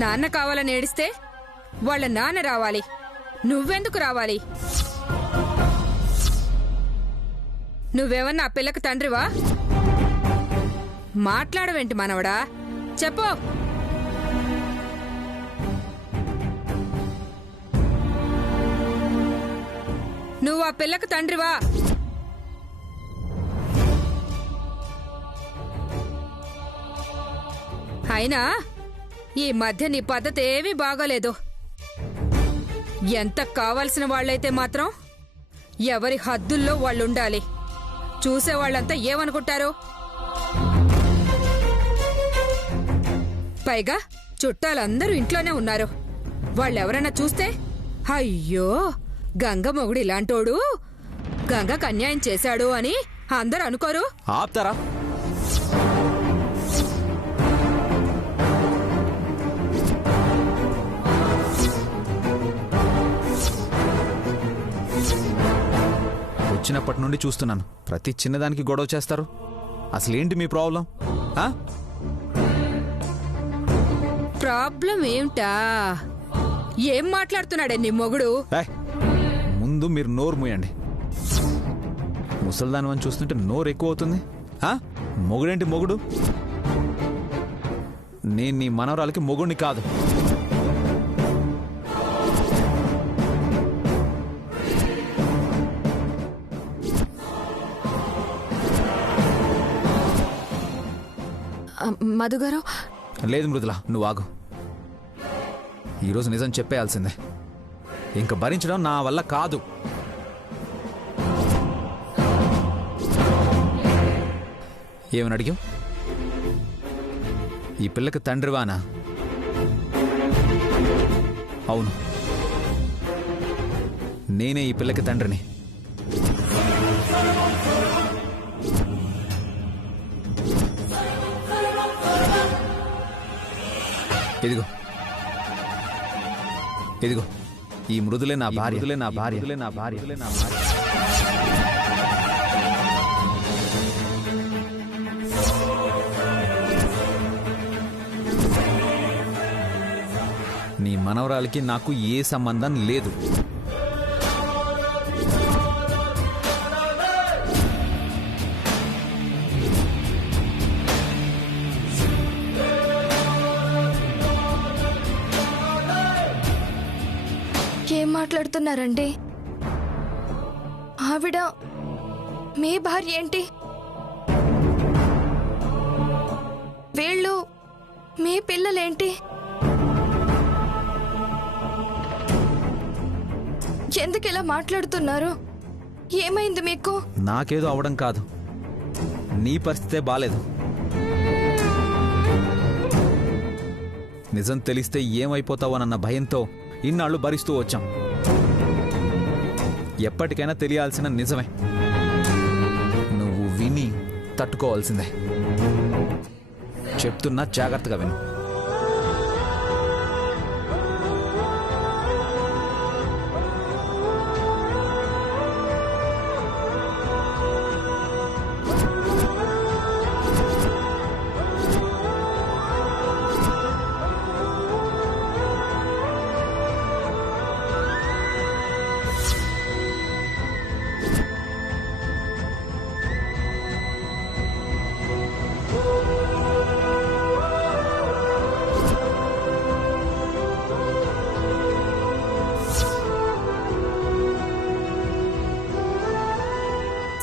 నాన్న కావాలని ఏడిస్తే వాళ్ళ నాన్న రావాలి, నువ్వెందుకు రావాలి? నువ్వేమన్నా ఆ పిల్లకి తండ్రివా? మాట్లాడవేంటి మనవడా, చెప్పు. నువ్వు ఆ పిల్లకి తండ్రివా? అయినా ఈ మధ్య నీ పద్ధతి ఏమీ బాగోలేదు. ఎంత కావలసిన వాళ్ళైతే మాత్రం ఎవరి హద్దుల్లో వాళ్ళుండాలి. చూసేవాళ్ళంతా ఏమనుకుంటారు? పైగా చుట్టాలందరూ ఇంట్లోనే ఉన్నారు. వాళ్ళెవరన్నా చూస్తే, అయ్యో గంగ మొగుడు ఇలాంటోడు, గంగకు అన్యాయం చేశాడు అని అందరూ అనుకోరు? ఆప్తారా? వచ్చినప్పటి నుండి చూస్తున్నాను, ప్రతి చిన్నదానికి గొడవ చేస్తారు. అసలేంటి మీ ప్రాబ్లం? ప్రాబ్లం ఏమిటా? ఏం మాట్లాడుతున్నాడే నీ మొగుడు? ముందు మీరు నోరు మూయండి. ముసల్దాని అని చూస్తుంటే నోరు ఎక్కువ అవుతుంది. మొగుడేంటి మొగుడు? నేను నీ మనవరాలకి మొగుడిని కాదు. మధుగారు. లేదు మృదుల, నువ్వు ఆగు. ఈరోజు నిజం చెప్పేయాల్సిందే. ఇంక భరించడం నా వల్ల కాదు. ఏమని అడిగావు? ఈ పిల్లకి తండ్రివానా? అవును, నేనే ఈ పిల్లకి తండ్రిని. ఇదిగో ఇదిగో, ఈ మృదులే నా భార్య. నీ మనవరాలకి నాకు ఏ సంబంధం లేదు. ఏం మాట్లాడుతున్నారండి? ఆవిడ మీ భార్య ఏంటి? వీళ్ళు మీ పిల్లలేంటి? ఎందుకు ఇలా మాట్లాడుతున్నారు? ఏమైంది మీకు? నాకేదో అవడం కాదు, నీ పరిస్థితే బాలేదు. నిజం తెలిస్తే ఏమైపోతావోనన్న భయంతో ఇన్నాళ్ళు భరిస్తూ వచ్చాం. ఎప్పటికైనా తెలియాల్సిన నిజమే. నువ్వు విని తట్టుకోవాల్సిందే. చెప్తున్నా, జాగ్రత్తగా విను.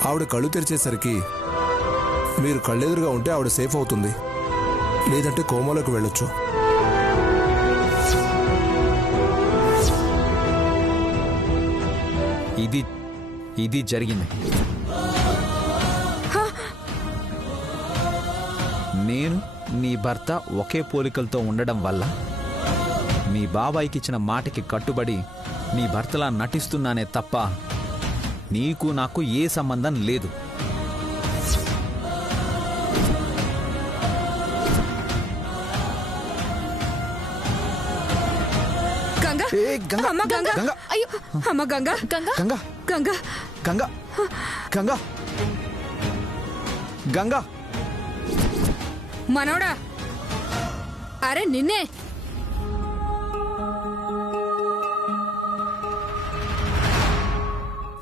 ఆవిడ కళ్ళు తెరిచేసరికి మీరు కళ్ళెదురుగా ఉంటే ఆవిడ సేఫ్ అవుతుంది, లేదంటే కోమాలోకి వెళ్ళొచ్చు. ఇది జరిగింది. నేను నీ భర్త ఒకే పోలికలతో ఉండడం వల్ల మీ బాబాయికి ఇచ్చిన మాటకి కట్టుబడి నీ భర్తలా నటిస్తున్నానే తప్ప నీకు నాకు ఏ సంబంధం లేదు. మనోడా, అరే నిన్నే.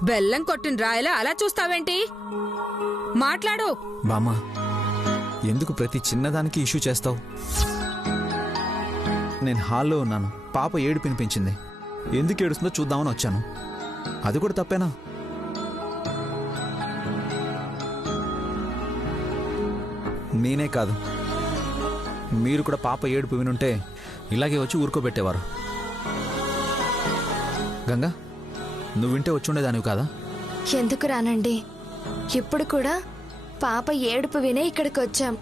బెల్లం కొట్టిన రాయలా అలా చూస్తావేంటి? మాట్లాడు. బామ్మ, ఎందుకు ప్రతి చిన్నదానికి ఇష్యూ చేస్తావు? నేను హాల్లో ఉన్నాను, పాప ఏడు వినిపించింది. ఎందుకు ఏడుస్తుందో చూద్దామని వచ్చాను. అది కూడా తప్పేనా? నేనే కాదు, మీరు కూడా పాప ఏడుపు వినుంటే ఇలాగే వచ్చి ఊరుకోబెట్టేవారు. గంగా, నువ్వు వింటే వచ్చుండేదానివి కాదా? ఎందుకు రానండి, ఇప్పుడు కూడా పాప ఏడుపు వినే ఇక్కడికి వచ్చాం.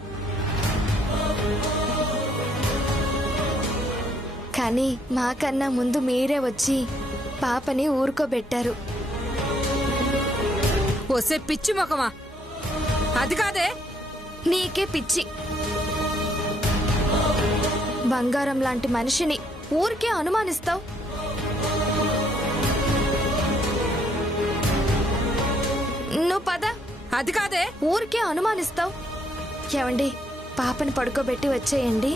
కానీ మాకన్నా ముందు మీరే వచ్చి పాపని ఊరుకోబెట్టారు. వస్తే పిచ్చి మొఖమా? అది కాదే. నీకే పిచ్చి. బంగారం లాంటి మనిషిని ఊరికే అనుమానిస్తావు. నువ్వు పద. అది కాదే. ఊరికే అనుమానిస్తావు. ఏమండి, పాపని పడుకోబెట్టి వచ్చేయండి.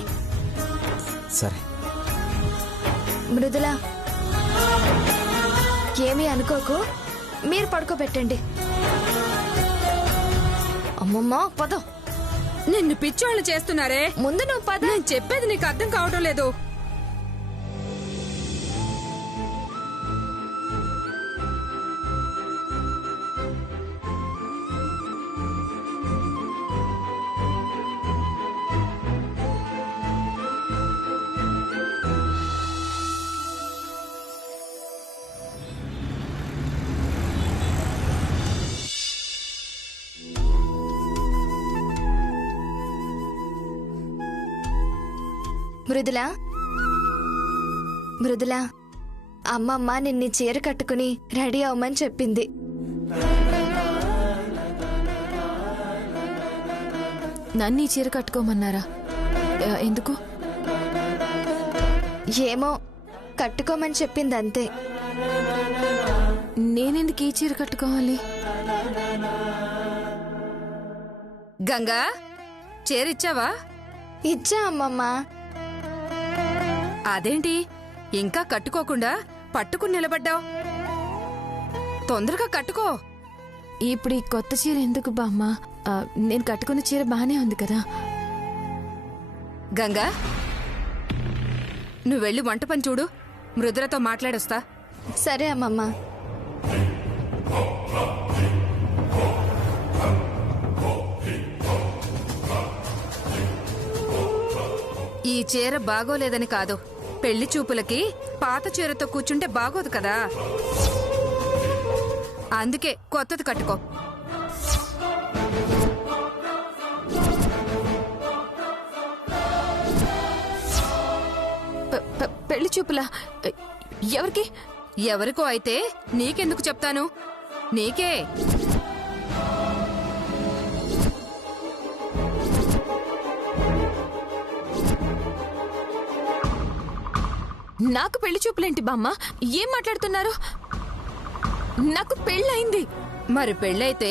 సరే. మృదుల, ఏమీ అనుకోకు, మీరు పడుకోబెట్టండి. అమ్మమ్మా పద. నిన్ను పిచ్చోళ్ళు చేస్తున్నారే. ముందు నువ్వు పద. నేను చెప్పేది నీకు అర్థం కావటం లేదు. మృదుల, మృదుల, అమ్మమ్మ నిన్ను చీర కట్టుకుని రెడీ అవ్వమని చెప్పింది. నన్ను ఈ చీర కట్టుకోమన్నారా? ఎందుకు? ఏమో, కట్టుకోమని చెప్పింది అంతే. నేనెందుకు ఈ చీర కట్టుకోవాలి? గంగా, చేరిచ్చావా? ఇచ్చా అమ్మమ్మ. అదేంటి ఇంకా కట్టుకోకుండా పట్టుకుని నిలబడ్డావు? తొందరగా కట్టుకో. ఇప్పుడు ఈ కొత్త చీర ఎందుకు బామ్మ? నేను కట్టుకున్న చీర బానే ఉంది కదా. గంగా, నువ్వు వెళ్ళి వంట పని చూడు, మృదులతో మాట్లాడొస్తా. సరే అమ్మమ్మ. ఈ చీర బాగోలేదని కాదు, పెళ్లి చూపులకి పాత చీరతో కూర్చుంటే బాగోదు కదా, అందుకే కొత్తది కట్టుకో. పెళ్లి చూపులా? ఎవరికి? ఎవరికో అయితే నీకెందుకు చెప్తాను, నీకే. నాకు పెళ్లి చూపులేంటి బామ్మ? ఏం మాట్లాడుతున్నారు? నాకు పెళ్ళయింది. మరి పెళ్ళైతే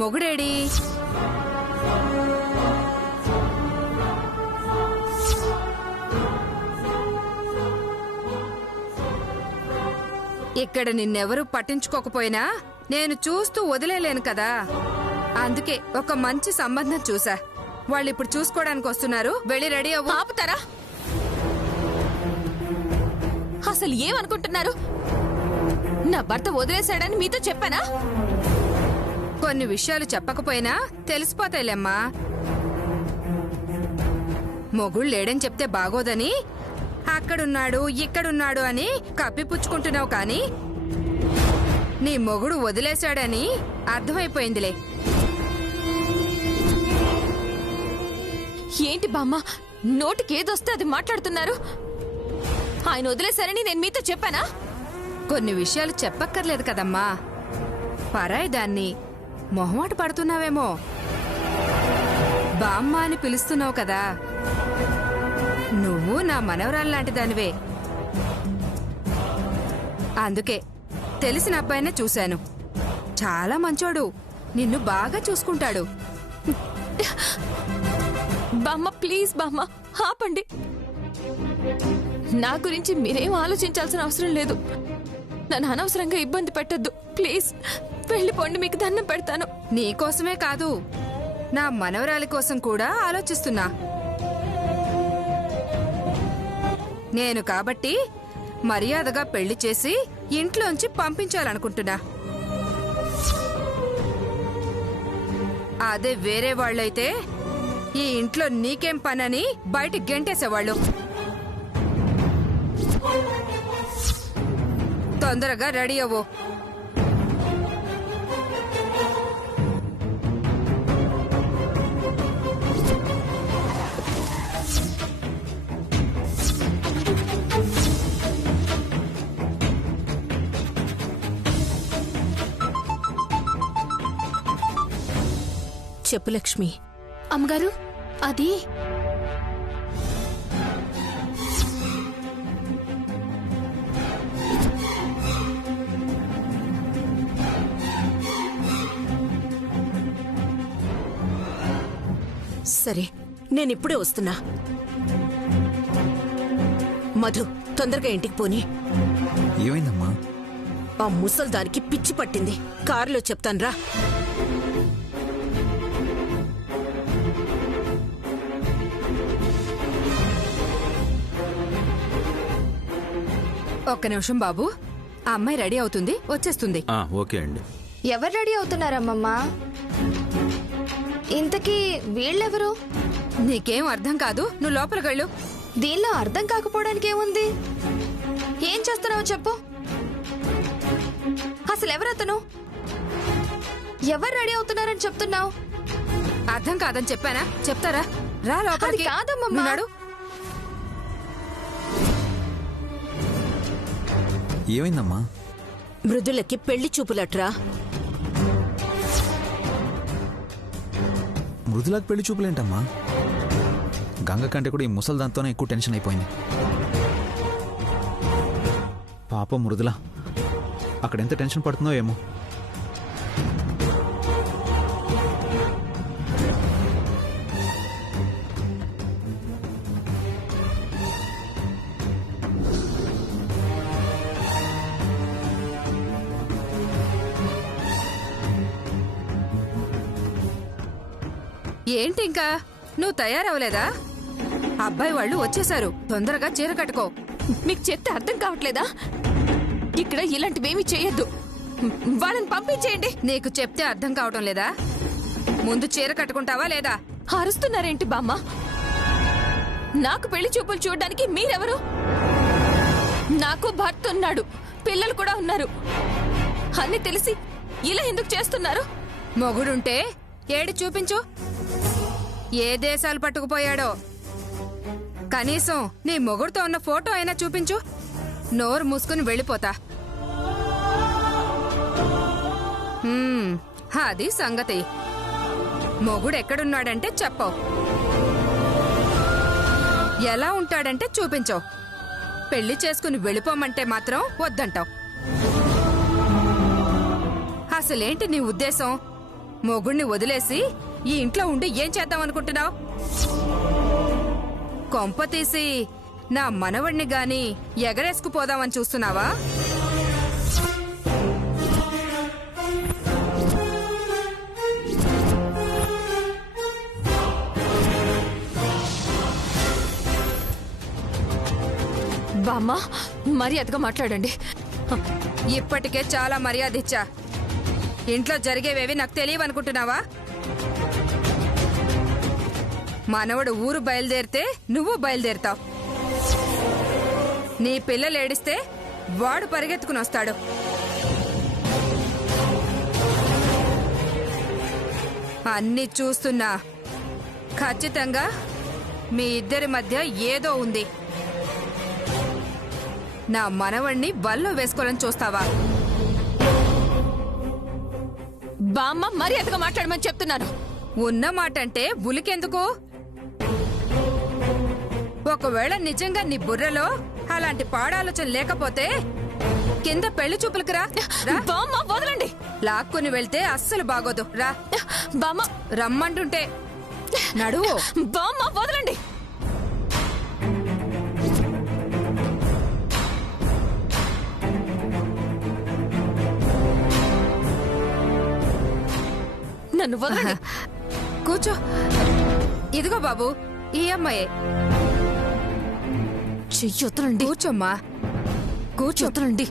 మొగుడేడి? ఇక్కడ నిన్నెవరూ పట్టించుకోకపోయినా నేను చూస్తూ వదిలేలేను కదా, అందుకే ఒక మంచి సంబంధం చూసా. వాళ్ళిప్పుడు చూసుకోవడానికి వస్తున్నారు, వెళ్ళి రెడీ అవ్వు. ఆపుతారా? అసలు ఏమనుకుంటున్నారు? నా భర్త వదిలేశాడని మీతో చెప్పానా? కొన్ని విషయాలు చెప్పకపోయినా తెలిసిపోతాయిలేమ్మా. మొగుడు లేడని చెప్తే బాగోదని అక్కడున్నాడు ఇక్కడున్నాడు అని కప్పిపుచ్చుకుంటున్నావు, కానీ నీ మొగుడు వదిలేశాడని అర్థమైపోయిందిలే. ఏంటి బామ్మ, నోటికేదొస్తే అది మాట్లాడుతున్నారు? ఆయన వదిలేశారని నేను మీతో చెప్పానా? కొన్ని విషయాలు చెప్పక్కర్లేదు కదమ్మా. పరాయి దాన్ని మొహమాట పడుతున్నావేమో. బామ్మ అని పిలుస్తున్నావు కదా, నువ్వు నా మనవరాల్లాంటి దానివే. అందుకే తెలిసిన అబ్బాయినే చూశాను, చాలా మంచోడు, నిన్ను బాగా చూసుకుంటాడు. బామ్మ ప్లీజ్ బామ్మ, ఆపండి. నా గురించి మీరేం ఆలోచించాల్సిన అవసరం లేదు. నన్ను అనవసరంగా ఇబ్బంది పెట్టద్దు ప్లీజ్. వెళ్ళిపోండి, మీకు దండం పెడతాను. నీకోసమే కాదు, నా మనవరాలి కోసం కూడా ఆలోచిస్తున్నా. నేను కాబట్టి మర్యాదగా పెళ్లి చేసి ఇంట్లోంచి పంపించాలనుకుంటున్నా. అదే వేరే వాళ్ళైతే ఈ ఇంట్లో నీకేం పనని బయట గెంటేసేవాళ్ళు. తొందరగా రెడీ అవ్వు. చెప్పు లక్ష్మి. అమ్మగారు, అది సరే, నేనిప్పుడే వస్తున్నా. మధు, తొందరగా ఇంటికి పోని. ఏమైందమ్మా? ఆ ముసల్దానికి పిచ్చి పట్టింది. కారులో చెప్తాన్రా. ఒక్క నిమిషం బాబు, ఆ అమ్మాయి రెడీ అవుతుంది, వచ్చేస్తుంది. ఓకే అండి. ఎవరు రెడీ అవుతున్నారమ్మమ్మా? ఇంతకీ వీళ్ళెవరు? నీకేం అర్థం కాదు, నువ్వు లోపలికి వెళ్ళు. దీనిలో అర్థం కాకపోవడానికి ఏముంది? ఏం చేస్తున్నావో చెప్పు. అసలు ఎవరతను? ఎవరు రెడీ అవుతున్నారని చెప్తున్నావు? అర్థం కాదని చెప్పానా? చెప్తారా? రా అది లోపలికి. కాదమ్మమ్మా. నువ్వు నడు. ఏమైందమ్మా? మృదులకి పెళ్లి చూపులట్రా. మృదులకు పెళ్లి చూపులేంటమ్మా? గంగ కంటే కూడా ఈ ముసల్దాంతోనే ఎక్కువ టెన్షన్ అయిపోయింది. పాపం మృదుల అక్కడ ఎంత టెన్షన్ పడుతుందో ఏమో. ఏంటి ఇంకా నువ్వు తయారవలేదా? అబ్బాయి వాళ్ళు వచ్చేసారు, తొందరగా చీర కట్టుకో. మీకు చెప్తే అర్థం కావట్లేదా? ఇక్కడ ఇలాంటివేమీ చేయొద్దు. వాళ్ళని పంపించేయండి. నీకు చెప్తే అర్థం కావటం లేదా? ముందు చీర కట్టుకుంటావా లేదా? అరుస్తున్నారేంటి బామ్మ? నాకు పెళ్లి చూపులు చూడడానికి మీరెవరు? నాకు భర్త ఉన్నాడు, పిల్లలు కూడా ఉన్నారు. అన్ని తెలిసి ఇలా ఎందుకు చేస్తున్నారు? మొగుడుంటే ఏడి చూపించు. ఏ దేశాలు పట్టుకుపోయాడో. కనీసం నీ మొగుడుతో ఉన్న ఫోటో అయినా చూపించు. నోరు మూసుకుని వెళ్ళిపోతా. అది సంగతి. మొగుడు ఎక్కడున్నాడంటే చెప్పవు, ఎలా ఉంటాడంటే చూపించవు. పెళ్లి చేసుకుని వెళ్ళిపోమంటే మాత్రం వద్దంటావు. అసలేంటి నీ ఉద్దేశం? మొగుణ్ణి వదిలేసి ఈ ఇంట్లో ఉండి ఏం చేద్దామనుకుంటున్నావు? కొంప తీసి నా మనవణ్ణి గాని ఎగరేసుకుపోదామని చూస్తున్నావా? బామ్మ, మర్యాదగా మాట్లాడండి. ఇప్పటికే చాలా మర్యాద ఇచ్చా. ఇంట్లో జరిగేవేవి నాకు తెలియవనుకుంటున్నావా? మనవడు ఊరు బయలుదేరితే నువ్వు బయలుదేరుతావు. నీ పిల్లలు ఏడిస్తే వాడు పరిగెత్తుకుని వస్తాడు. అన్నీ చూస్తున్నా. ఖచ్చితంగా మీ ఇద్దరి మధ్య ఏదో ఉంది. నా మనవణ్ణి బల్లో వేసుకోవాలని చూస్తావా? బామ్మ, మర్యాదగా మాట్లాడమని చెప్తున్నాను. ఉన్న మాట అంటే ఉలికెందుకు? ఒకవేళ నిజంగా నీ బుర్రలో అలాంటి పాడాలోచన లేకపోతే కింద పెళ్లి చూపులకు రా. బామ్మ, వదలండి. లాక్కుని వెళ్తే అస్సలు బాగోదు. రా. బామ్మ, రమ్మంటుంటే నడువు. బామ్మ, వదలండి. నన్ను వదలండి. కూర్చో. ఇదిగో బాబు, ఈ అమ్మాయే. చెయ్యి వదలండి. కూర్చోమ్మా, కూర్చో. వదలండి.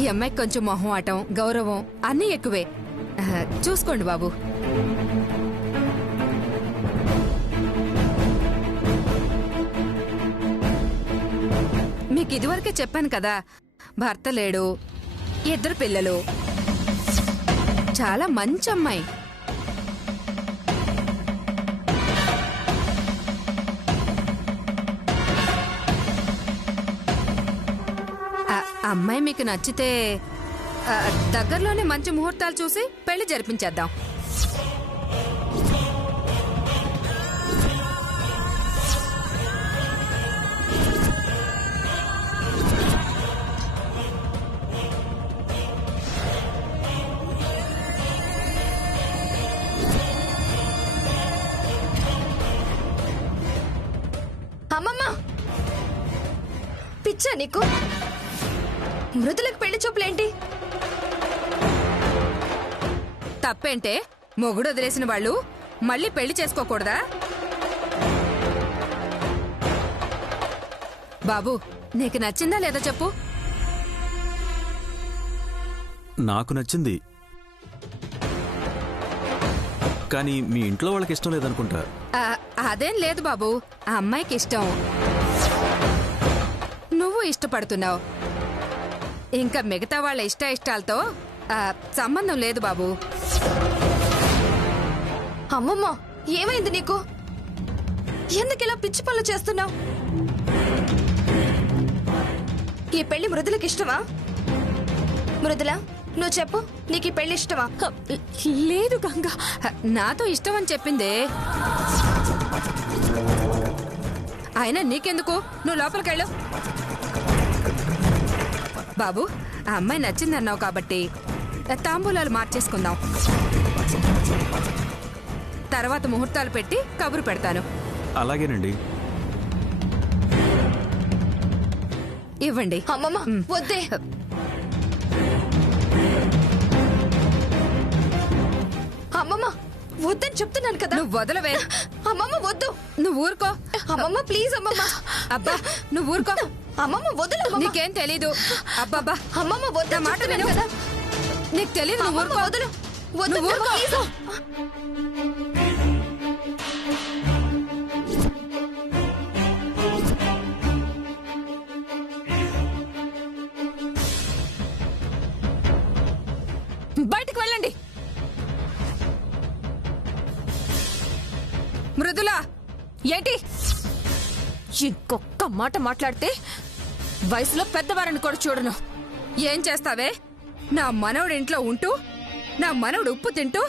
ఈ అమ్మాయికి కొంచెం మొహమాటం, గౌరవం అన్నీ ఎక్కువే. చూసుకోండి బాబు. మీకు ఇదివరకే చెప్పాను కదా, భర్త లేడు, 2 పిల్లలు, చాలా మంచి అమ్మాయి. అమ్మాయి మీకు నచ్చితే దగ్గరలోనే మంచి ముహూర్తాలు చూసి పెళ్లి జరిపించేద్దాం. అమ్మమ్మ, పిచ్చా నీకు? మృదులకు పెళ్లి చూపులేంటి? తప్పేంటే? మొగుడు వదిలేసిన వాళ్ళు మళ్ళీ పెళ్లి చేసుకోకూడదా? బాబు, నీకు నచ్చిందా లేదా చెప్పు. నాకు నచ్చింది, కానీ మీ ఇంట్లో వాళ్ళకి ఇష్టం లేదనుకుంటా. అదేం లేదు బాబు, ఆ అమ్మాయికి ఇష్టం, నువ్వు ఇష్టపడుతున్నావు. ఇంకా మిగతా వాళ్ళ ఇష్టాలతో సంబంధం లేదు బాబు. అమ్మమ్మ, ఏమైంది నీకు? ఎందుకు ఇలా పిచ్చి పనులు చేస్తున్నావు? ఈ పెళ్లి మృదులకి ఇష్టమా? మృదుల, నువ్వు చెప్పు, నీకు ఈ పెళ్లి ఇష్టమా? లేదు గంగా, నాతో ఇష్టం అని చెప్పిందే. అయినా నీకెందుకు? నువ్వు లోపలికెళ్ళు. బాబు, ఆ అమ్మాయి నచ్చిందన్నావు కాబట్టి తాంబూలాలు మార్చేసుకుందాం. తర్వాత ముహూర్తాలు పెట్టి కబురు పెడతాను. అలాగేనండి. ఇవ్వండి. అమ్మమ్మ, వద్దే. అమ్మమ్మ, వద్దని చెప్తున్నాను కదా. నువ్వు వదలవే. అమ్మమ్మ, వద్దు. నువ్వు ఊరుకో. అమ్మమ్మ, ప్లీజ్ అమ్మమ్మ. అబ్బా, నువ్వు ఊరుకో. అమ్మమ్మ, వద్దు. నీకేం తెలీదు. అబ్బబ్బా, అమ్మమ్మ, వద్దు. నా మాట విను. కదా. నీకు తెలీదు. నువ్వు అమ్మమ్మ, ఊరుకో. వదులు. వద్దు, నువ్వు ఊరుకో. ప్లీజ్. బయటికి వెళ్ళండి. మృదులా, ఏంటి? ఇంకొక్క మాట మాట్లాడితే వయసులో పెద్దవారిని కూడా చూడను. ఏం చేస్తావే? నా మనవడి ఇంట్లో ఉంటూ, నా మనవడు ఉప్పు తింటూ,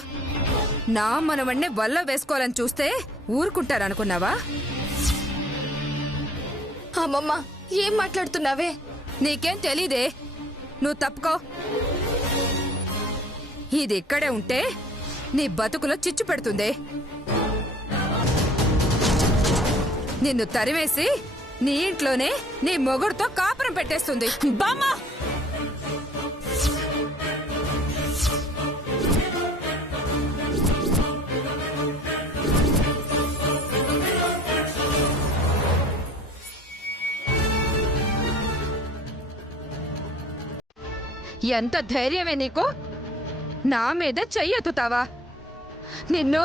నా మనవడిని వల్ల వేసుకోవాలని చూస్తే ఊరుకుంటారనుకున్నావా? అమ్మమ్మ, ఏం మాట్లాడుతున్నావే? నీకేం తెలీదే. నువ్వు తప్పుకో. ఇది ఇక్కడే ఉంటే నీ బతుకులో చిచ్చు పెడుతుంది. నిన్ను తరివేసి నీ ఇంట్లోనే నీ మొగుడుతో కాపురం పెట్టేస్తుంది. బామ్మా, ఎంత ధైర్యమే నీకు? నా మీద చెయ్యెత్తుతావా? నిన్ను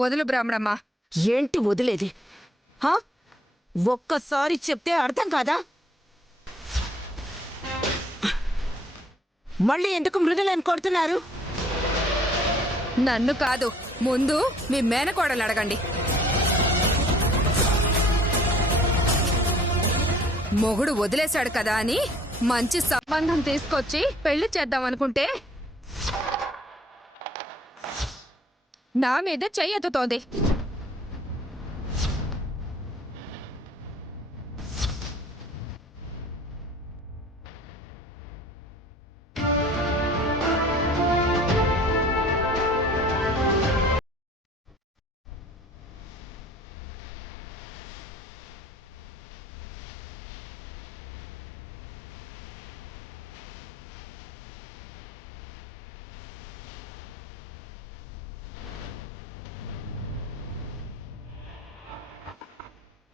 వదులు బ్రాహ్మణమ్మ. ఏంటి వదిలేది? హా? ఒక్కసారి చెప్తే అర్థం కాదా? మళ్ళీ ఎందుకు మృదులను కొడుతున్నారు? నన్ను కాదు, ముందు మీ మేనకోడలు అడగండి. మొగుడు వదిలేశాడు కదా అని మంచి సంబంధం తీసుకొచ్చి పెళ్లి చేద్దాం అనుకుంటే నా మీద చెయ్యెత్తుతోంది.